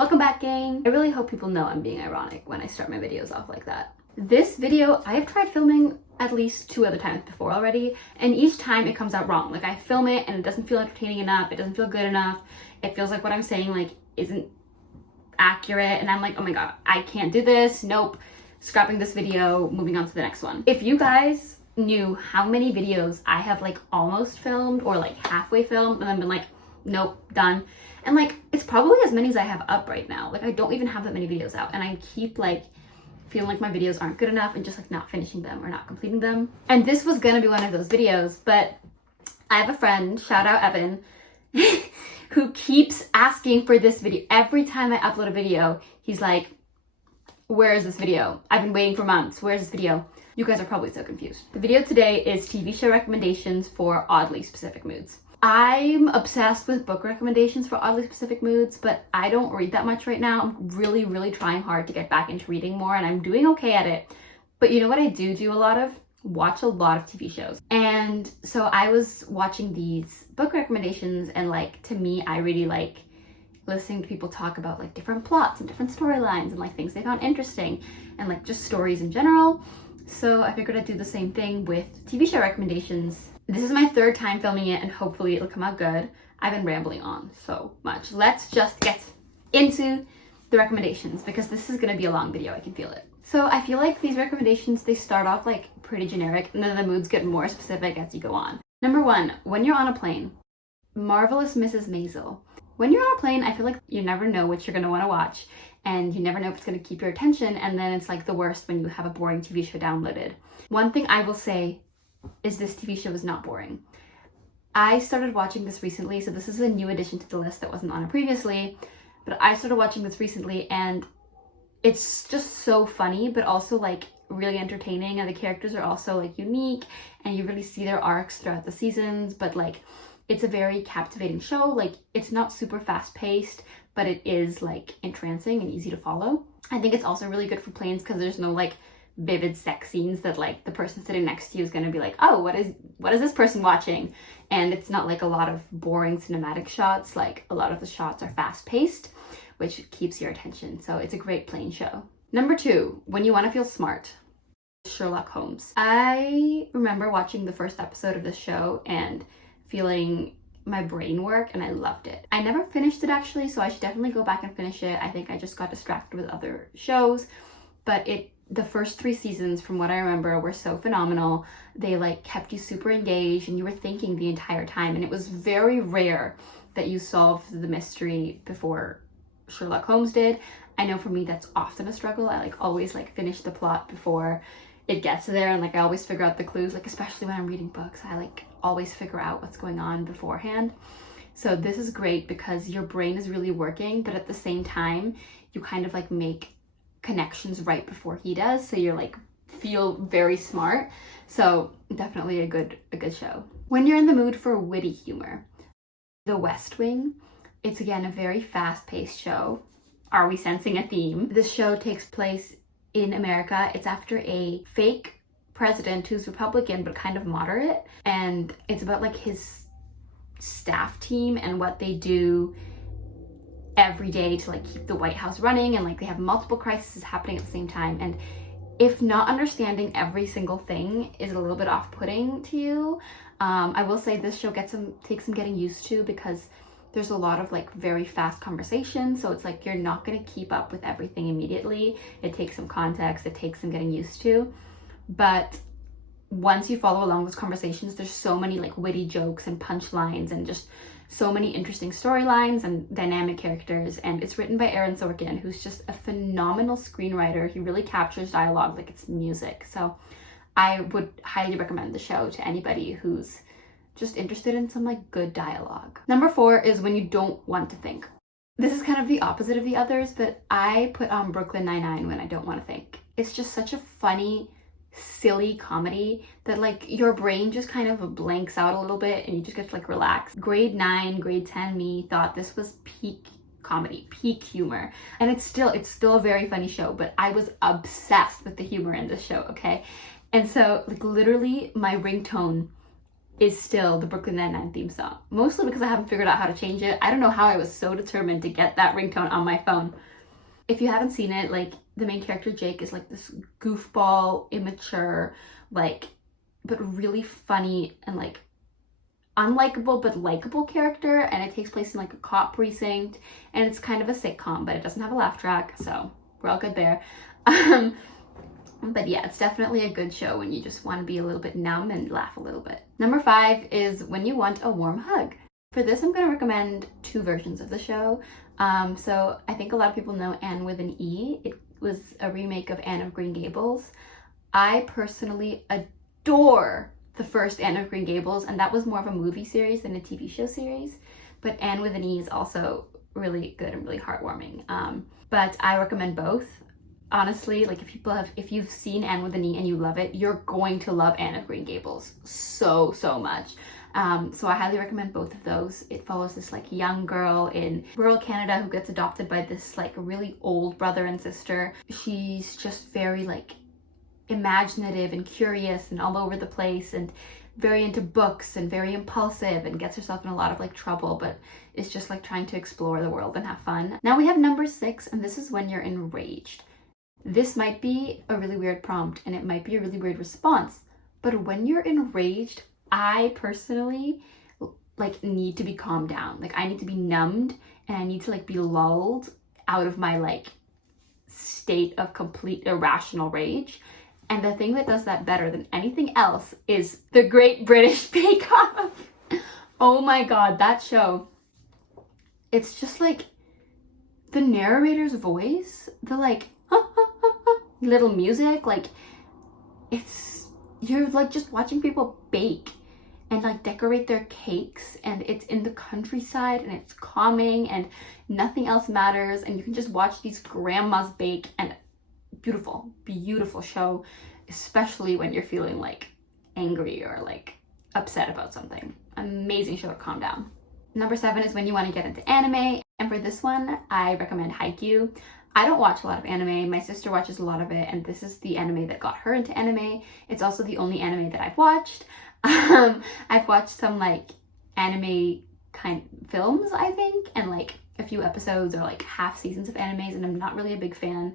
Welcome back, gang. I really hope people know I'm being ironic when I start my videos off like that. This video, I have tried filming at least 2 other times before already, and each time it comes out wrong. Like I film it and it doesn't feel entertaining enough, it doesn't feel good enough, it feels like what I'm saying like isn't accurate, and I'm like, oh my god, I can't do this, nope, scrapping this video, moving on to the next one. If you guys knew how many videos I have like almost filmed or like halfway filmed and then been like, nope, done. And like, it's probably as many as I have up right now. Like I don't even have that many videos out, and I keep like feeling like my videos aren't good enough and just like not finishing them or not completing them. And this was gonna be one of those videos, but I have a friend, shout out Evan, who keeps asking for this video. Every time I upload a video, he's like, where is this video? I've been waiting for months. Where's this video? You guys are probably so confused. The video today is TV show recommendations for oddly specific moods. I'm obsessed with book recommendations for oddly specific moods, but I don't read that much right now. I'm really trying hard to get back into reading more, and I'm doing okay at it. But you know what I do a lot of? Watch a lot of TV shows. And so I was watching these book recommendations, and like, to me, I really like listening to people talk about like different plots and different storylines and like things they found interesting and like just stories in general. So I figured I'd do the same thing with TV show recommendations. This is my 3rd time filming it, and hopefully it'll come out good. I've been rambling on so much. Let's just get into the recommendations because this is gonna be a long video, I can feel it. So I feel like these recommendations, they start off like pretty generic and then the moods get more specific as you go on. Number 1, when you're on a plane, Marvelous Mrs. Maisel. When you're on a plane, I feel like you never know what you're gonna wanna watch, and you never know if it's gonna keep your attention, and then it's like the worst when you have a boring TV show downloaded. One thing I will say is this TV show is not boring. I started watching this recently, so this is a new addition to the list that wasn't on it previously, but I started watching this recently and it's just so funny, but also like really entertaining, and the characters are also like unique and you really see their arcs throughout the seasons, but like it's a very captivating show. Like it's not super fast paced, but it is like entrancing and easy to follow. I think it's also really good for planes because there's no like vivid sex scenes that like the person sitting next to you is going to be like, oh, what is this person watching? And it's not like a lot of boring cinematic shots. Like a lot of the shots are fast paced, which keeps your attention. So it's a great plane show. Number 2, when you want to feel smart, Sherlock Holmes. I remember watching the first episode of this show and feeling my brain work, and I loved it. I never finished it actually, so I should definitely go back and finish it. I think I just got distracted with other shows, but the first 3 seasons, from what I remember, were so phenomenal. They like kept you super engaged and you were thinking the entire time, and it was very rare that you solved the mystery before Sherlock Holmes did. I know for me that's often a struggle. I like always like finish the plot before it gets there, and like I always figure out the clues, like especially when I'm reading books, I like always figure out what's going on beforehand. So this is great because your brain is really working, but at the same time you kind of like make connections right before he does, so you're like feel very smart. So definitely a good show. When you're in the mood for witty humor, The West Wing. It's again a very fast-paced show. Are we sensing a theme? This show takes place in America. It's after a fake president who's Republican but kind of moderate, and it's about like his staff team and what they do every day to like keep the White House running, and like they have multiple crises happening at the same time. And if not understanding every single thing is a little bit off-putting to you, I will say this show takes some getting used to because there's a lot of like very fast conversation, so it's like you're not going to keep up with everything immediately. It takes some context, it takes some getting used to, but once you follow along those conversations, there's so many like witty jokes and punchlines and just so many interesting storylines and dynamic characters. And it's written by Aaron Sorkin, who's just a phenomenal screenwriter. He really captures dialogue like it's music. So I would highly recommend the show to anybody who's just interested in some like good dialogue. Number 4 is when you don't want to think. This is kind of the opposite of the others, but I put on Brooklyn Nine-Nine when I don't want to think. It's just such a funny, silly comedy that like your brain just kind of blanks out a little bit and you just get to like relax. Grade 9, grade 10 me thought this was peak comedy, peak humor. And it's still a very funny show, but I was obsessed with the humor in this show, okay? And so like literally my ringtone is still the Brooklyn Nine-Nine theme song. Mostly because I haven't figured out how to change it. I don't know how I was so determined to get that ringtone on my phone. If you haven't seen it, like, the main character Jake is like this goofball, immature, like, but really funny and like unlikable but likable character, and it takes place in like a cop precinct, and it's kind of a sitcom, but it doesn't have a laugh track, so we're all good there. But yeah, it's definitely a good show when you just want to be a little bit numb and laugh a little bit. Number 5 is When You Want a Warm Hug. For this, I'm going to recommend 2 versions of the show. So I think a lot of people know Anne with an E. It was a remake of Anne of Green Gables. I personally adore the first Anne of Green Gables, and that was more of a movie series than a TV show series. But Anne with an E is also really good and really heartwarming. But I recommend both. Honestly, like, if you've seen Anne with an E and you love it, you're going to love Anne of Green Gables so much. So I highly recommend both of those. It follows this like young girl in rural Canada who gets adopted by this like really old brother and sister. She's just very like imaginative and curious and all over the place and very into books and very impulsive and gets herself in a lot of like trouble, but is just like trying to explore the world and have fun. Now we have number 6, and this is When You're Enraged. This might be a really weird prompt and it might be a really weird response, but when you're enraged, I personally like need to be calmed down. Like, I need to be numbed and I need to like be lulled out of my like state of complete irrational rage. And the thing that does that better than anything else is The Great British Bake Off. Oh my god, that show. It's just like the narrator's voice, the like little music, like, you're like just watching people bake and like decorate their cakes, and it's in the countryside and it's calming and nothing else matters, and you can just watch these grandmas bake, and beautiful show, especially when you're feeling like angry or like upset about something. Amazing show to calm down. Number 7 is When You Want to Get Into Anime, and for this one I recommend Haikyuu. I don't watch a lot of anime. My sister watches a lot of it, and this is the anime that got her into anime. It's also the only anime that I've watched. I've watched some like anime kind films, I think, and like a few episodes or like half seasons of animes, and I'm not really a big fan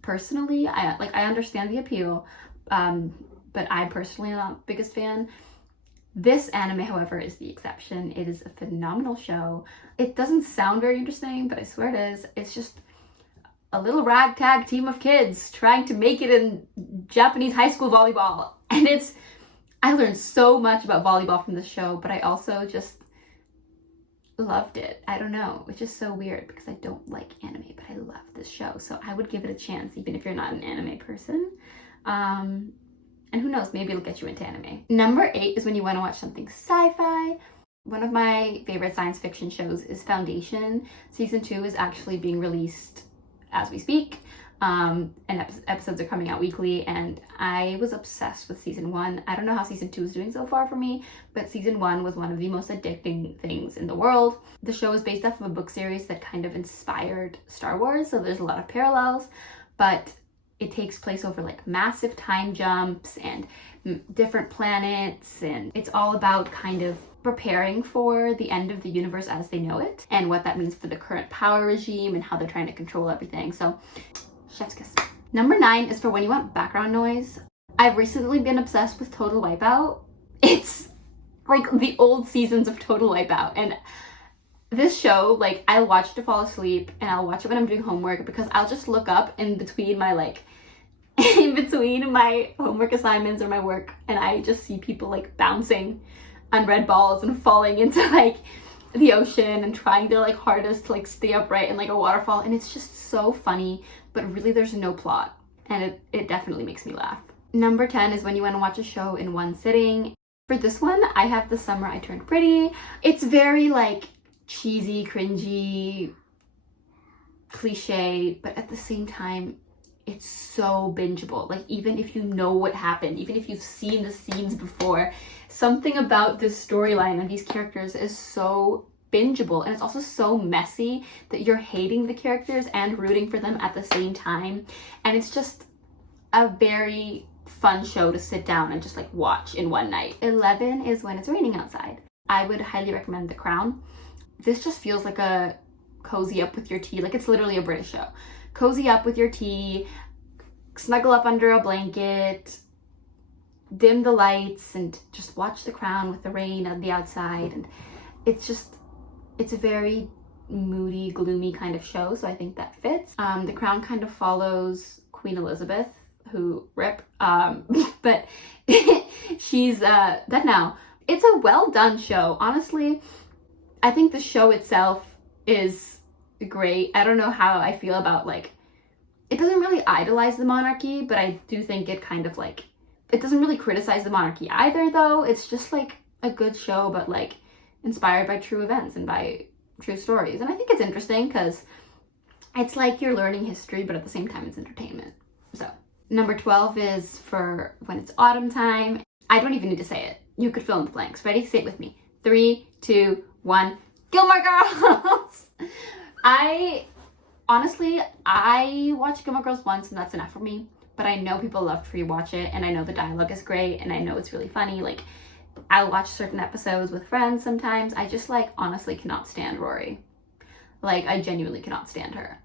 personally. I understand the appeal, but I personally am not the biggest fan. This anime, however, is the exception. It is a phenomenal show. It doesn't sound very interesting, but I swear it is. It's just a little ragtag team of kids trying to make it in Japanese high school volleyball. And I learned so much about volleyball from this show, but I also just loved it. I don't know. It's just so weird because I don't like anime, but I love this show. So I would give it a chance, even if you're not an anime person. And who knows, maybe it'll get you into anime. Number 8 is When You Want to Watch Something Sci-Fi. One of my favorite science fiction shows is Foundation. Season 2 is actually being released as we speak, and episodes are coming out weekly, and I was obsessed with season 1. I don't know how season 2 is doing so far for me, but season 1 was one of the most addicting things in the world. The show is based off of a book series that kind of inspired Star Wars, so there's a lot of parallels, but it takes place over like massive time jumps and different planets, and it's all about kind of preparing for the end of the universe as they know it and what that means for the current power regime and how they're trying to control everything. So chef's kiss. Number 9 is for When You Want Background Noise. I've recently been obsessed with Total Wipeout. It's like the old seasons of Total Wipeout, and this show, like, I'll watch it to fall asleep and I'll watch it when I'm doing homework, because I'll just look up in between my homework assignments or my work, and I just see people like bouncing on red balls and falling into like the ocean and trying their like hardest to like stay upright in like a waterfall, and it's just so funny, but really there's no plot, and it definitely makes me laugh. Number 10 is When You Want to Watch a Show in One Sitting. For this one, I have The Summer I Turned Pretty. It's very like cheesy, cringy, cliche, but at the same time it's so bingeable. Like, even if you know what happened, even if you've seen the scenes before, something about this storyline and these characters is so bingeable, and it's also so messy that you're hating the characters and rooting for them at the same time. And it's just a very fun show to sit down and just like watch in one night. 11 is When It's Raining Outside. I would highly recommend The Crown. This just feels like a cozy up with your tea, like it's literally a British show. Cozy up with your tea, snuggle up under a blanket, dim the lights, and just watch The Crown with the rain on the outside. And it's a very moody, gloomy kind of show, so I think that fits. The Crown kind of follows Queen Elizabeth, who rip, but she's dead now. It's a well done show. Honestly, I think the show itself is great. I don't know how I feel about, like, it doesn't really idolize the monarchy, but I do think it kind of like, it doesn't really criticize the monarchy either though. It's just like a good show, but like inspired by true events and by true stories. And I think it's interesting because it's like you're learning history, but at the same time it's entertainment. So number 12 is for When It's Autumn Time. I don't even need to say it. You could fill in the blanks. Ready? Say it with me. 3, 2, 1. Gilmore Girls! Honestly, I watched Gilmore Girls once and that's enough for me. But I know people love to rewatch it, and I know the dialogue is great, and I know it's really funny. Like, I'll watch certain episodes with friends sometimes. I just, like, honestly cannot stand Rory. Like, I genuinely cannot stand her.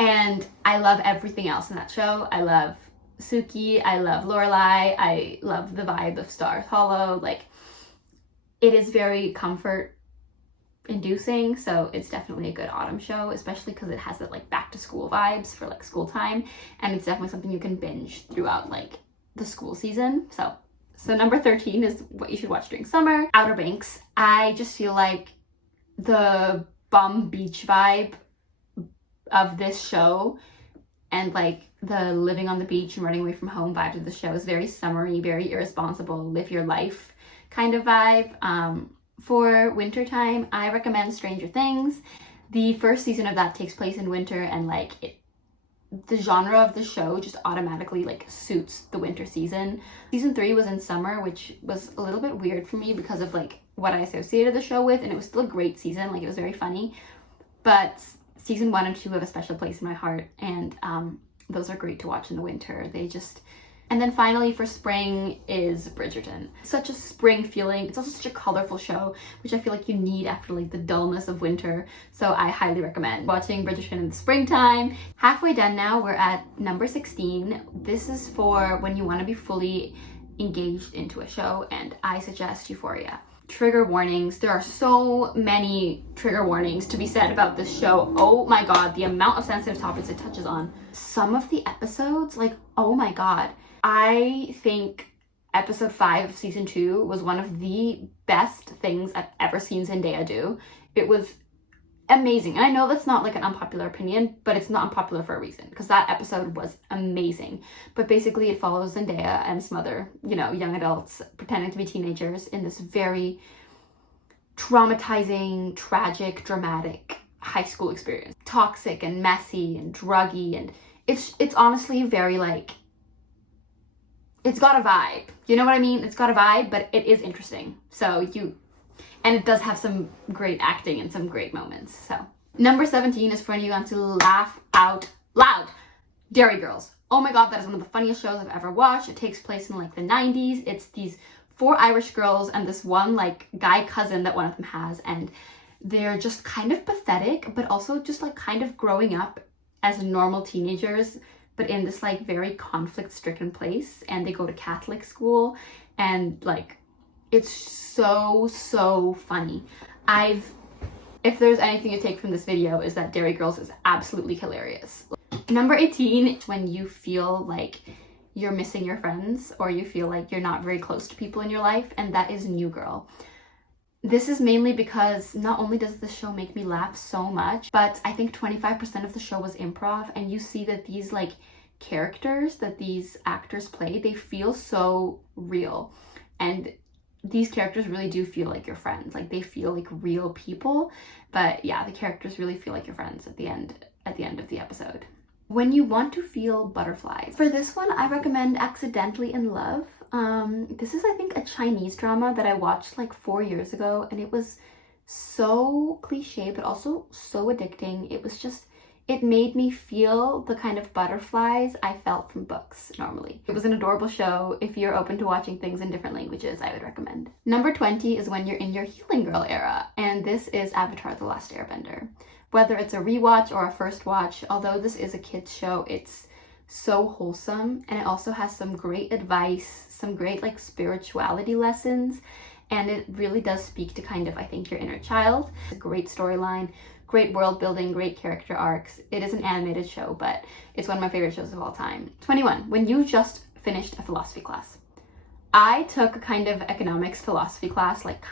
And I love everything else in that show. I love Suki. I love Lorelai. I love the vibe of Stars Hollow. Like, it is very comfort inducing, so it's definitely a good autumn show, especially because it has that like back to school vibes for like school time, and it's definitely something you can binge throughout like the school season. So number 13 is what you should watch during summer. Outer Banks. I just feel like the bum beach vibe of this show and like the living on the beach and running away from home vibe of the show is very summery, very irresponsible, live your life kind of vibe. For wintertime, I recommend Stranger Things. The first season of that takes place in winter, and like the genre of the show just automatically like suits the winter season. Season 3 was in summer, which was a little bit weird for me because of like what I associated the show with, and it was still a great season. Like, it was very funny, but season 1 and 2 have a special place in my heart, and those are great to watch in the winter. And then finally for spring is Bridgerton. Such a spring feeling. It's also such a colorful show, which I feel like you need after like the dullness of winter. So I highly recommend watching Bridgerton in the springtime. Halfway done now, we're at number 16. This is for when you want to be fully engaged into a show, and I suggest Euphoria. Trigger warnings. There are so many trigger warnings to be said about this show. Oh my god, the amount of sensitive topics it touches on. Some of the episodes, like, oh my god. I think episode 5 of season 2 was one of the best things I've ever seen Zendaya do. It was amazing. And I know that's not like an unpopular opinion, but it's not unpopular for a reason, because that episode was amazing. But basically it follows Zendaya and some other, you know, young adults pretending to be teenagers in this very traumatizing, tragic, dramatic high school experience. Toxic and messy and druggy, and it's honestly very like, it's got a vibe. You know what I mean? It's got a vibe, but it is interesting. And it does have some great acting and some great moments. So number 17 is for when you want to laugh out loud. Dairy Girls. Oh my god, that is one of the funniest shows I've ever watched. It takes place in like the 90s. It's these 4 Irish girls and this one like guy cousin that one of them has, and they're just kind of pathetic, but also just like kind of growing up as normal teenagers, but in this like very conflict-stricken place. And they go to Catholic school, and like it's so funny. If there's anything you take from this video, is that Dairy Girls is absolutely hilarious. Number 18, when you feel like you're missing your friends, or you feel like you're not very close to people in your life, and that is New Girl. This is mainly because not only does the show make me laugh so much, but I think 25% of the show was improv, and you see that these like characters that these actors play, they feel so real, and these characters really do feel like your friends. Like, they feel like real people. But yeah, the characters really feel like your friends at the end of the episode. When you want to feel butterflies. For this one, I recommend Accidentally in Love. This is, I think, a Chinese drama that I watched like 4 years ago, and it was so cliche but also so addicting. It made me feel the kind of butterflies I felt from books normally. It was an adorable show. If you're open to watching things in different languages, I would recommend. Number 20 is when you're in your healing girl era, and this is Avatar: The Last Airbender. Whether it's a rewatch or a first watch, although this is a kids show, it's so wholesome, and it also has some great advice, some great like spirituality lessons, and it really does speak to kind of, I think, your inner child. It's a great storyline, great world building, great character arcs. It is an animated show, but it's one of my favorite shows of all time. 21, when you just finished a philosophy class. I took a kind of economics philosophy class, like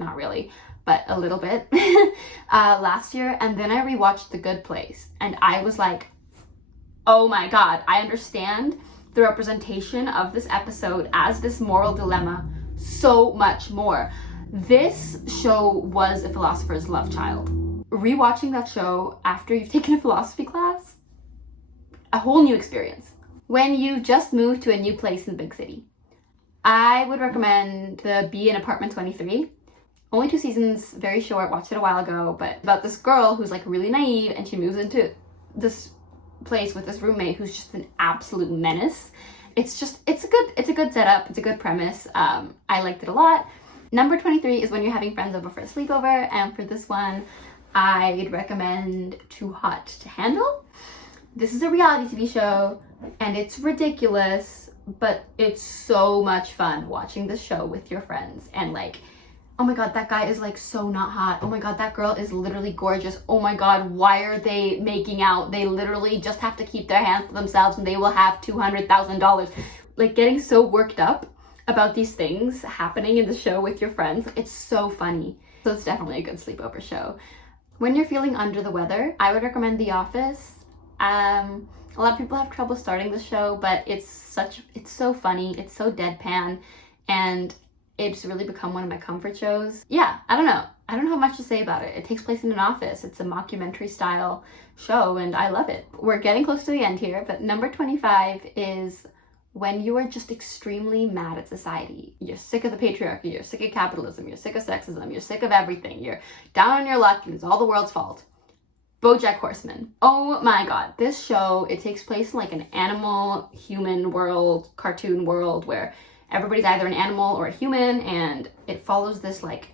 not really, but a little bit, last year, and then I rewatched The Good Place, and I was like, oh my god, I understand the representation of this episode as this moral dilemma so much more. This show was a philosopher's love child. Rewatching that show after you've taken a philosophy class, a whole new experience. When you just moved to a new place in the big city, I would recommend the Be in Apartment 23. Only 2 seasons, very short, watched it a while ago, but about this girl who's like really naive, and she moves into this place with this roommate who's just an absolute menace. It's a good setup, it's a good premise. I liked it a lot. Number 23 is when you're having friends over for a sleepover, and for this one, I'd recommend Too Hot to Handle. This is a reality TV show, and it's ridiculous, but it's so much fun watching this show with your friends, and like, oh my god, that guy is like so not hot. Oh my god, that girl is literally gorgeous. Oh my god, why are they making out? They literally just have to keep their hands to themselves and they will have $200,000. Like, getting so worked up about these things happening in the show with your friends, it's so funny. So it's definitely a good sleepover show. When you're feeling under the weather, I would recommend The Office. A lot of people have trouble starting the show, but it's so funny, it's so deadpan, and it's really become one of my comfort shows. Yeah, I don't know how much to say about it. It takes place in an office. It's a mockumentary style show, and I love it. We're getting close to the end here, but number 25 is when you are just extremely mad at society. You're sick of the patriarchy, you're sick of capitalism, you're sick of sexism, you're sick of everything, you're down on your luck, and it's all the world's fault. BoJack Horseman. Oh my god, this show, it takes place in like an animal, human world, cartoon world where everybody's either an animal or a human, and it follows this like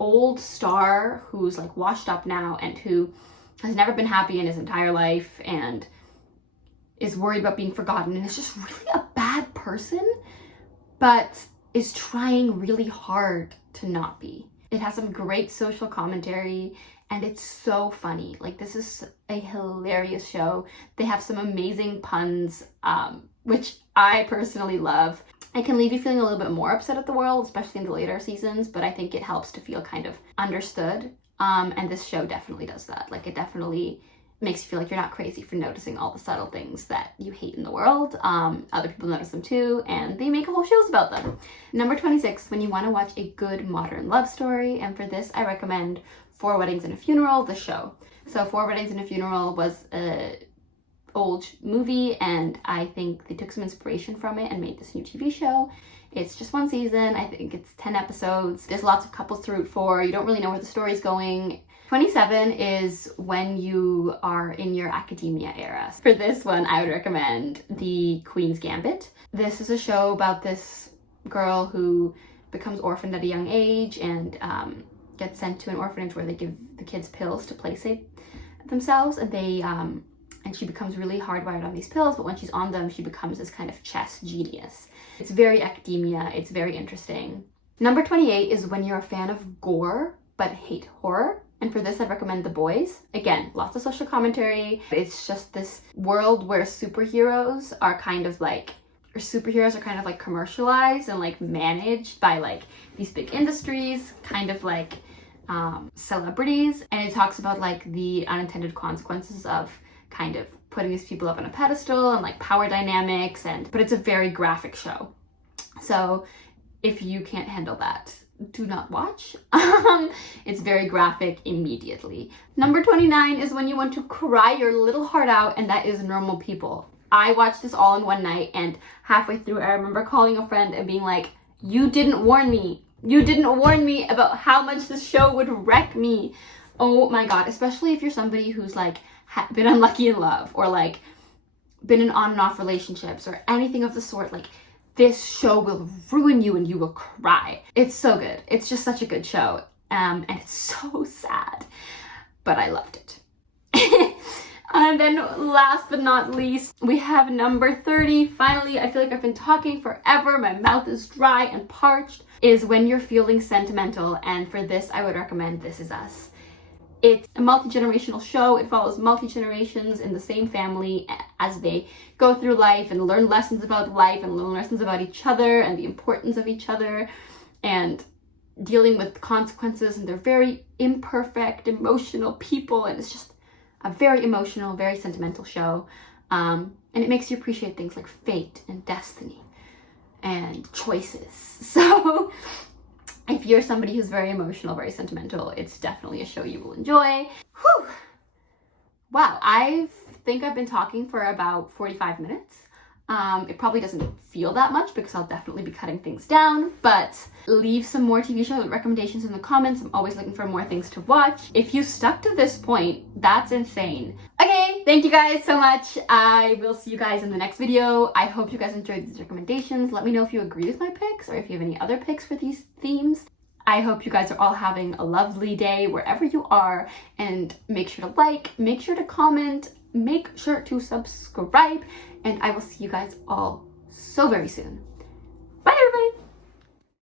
old star who's like washed up now and who has never been happy in his entire life and is worried about being forgotten, and is just really a bad person, but is trying really hard to not be. It has some great social commentary, and it's so funny. Like, this is a hilarious show. They have some amazing puns, which I personally love. It can leave you feeling a little bit more upset at the world, especially in the later seasons, but I think it helps to feel kind of understood. And this show definitely does that. Like, it definitely makes you feel like you're not crazy for noticing all the subtle things that you hate in the world. Other people notice them too, and they make whole shows about them. Number 26, when you want to watch a good modern love story, and for this I recommend 4 Weddings and a Funeral, the show. So 4 Weddings and a Funeral was a old movie, and I think they took some inspiration from it and made this new TV show. It's just 1 season. I think it's 10 episodes. There's lots of couples to root for. You don't really know where the story's going. 27 is when you are in your academia era. For this one, I would recommend the Queens Gambit. This is a show about this girl who becomes orphaned at a young age and gets sent to an orphanage where they give the kids pills to placate themselves, and she becomes really hardwired on these pills, but when she's on them, she becomes this kind of chess genius. It's very academia, it's very interesting. Number 28 is when you're a fan of gore, but hate horror. And for this, I'd recommend The Boys. Again, lots of social commentary. It's just this world where superheroes are kind of like commercialized and like managed by like these big industries, kind of like celebrities. And it talks about like the unintended consequences of kind of putting these people up on a pedestal and like power dynamics, but it's a very graphic show. So if you can't handle that, do not watch. It's very graphic immediately. Number 29 is when you want to cry your little heart out, and that is Normal People. I watched this all in one night, and halfway through I remember calling a friend and being like, you didn't warn me. You didn't warn me about how much this show would wreck me. Oh my god, especially if you're somebody who's like been unlucky in love, or like been in on and off relationships or anything of the sort. Like, this show will ruin you and you will cry. It's so good. It's just such a good show. And it's so sad, but I loved it. And then last but not least, we have number 30. Finally, I feel like I've been talking forever. My mouth is dry and parched. Is When You're Feeling Sentimental. And for this, I would recommend This Is Us. It's a multi-generational show. It follows multi-generations in the same family as they go through life and learn lessons about life and learn lessons about each other and the importance of each other and dealing with consequences. And they're very imperfect, emotional people. And it's just a very emotional, very sentimental show. And it makes you appreciate things like fate and destiny and choices. So if you're somebody who's very emotional, very sentimental, it's definitely a show you will enjoy. Whew. Wow, I think I've been talking for about 45 minutes. It probably doesn't feel that much because I'll definitely be cutting things down, but leave some more TV show recommendations in the comments. I'm always looking for more things to watch. If you stuck to this point, that's insane. Okay, thank you guys so much. I will see you guys in the next video. I hope you guys enjoyed these recommendations. Let me know if you agree with my picks or if you have any other picks for these themes. I hope you guys are all having a lovely day wherever you are, and make sure to like, make sure to comment, make sure to subscribe, and I will see you guys all so very soon. Bye everybody!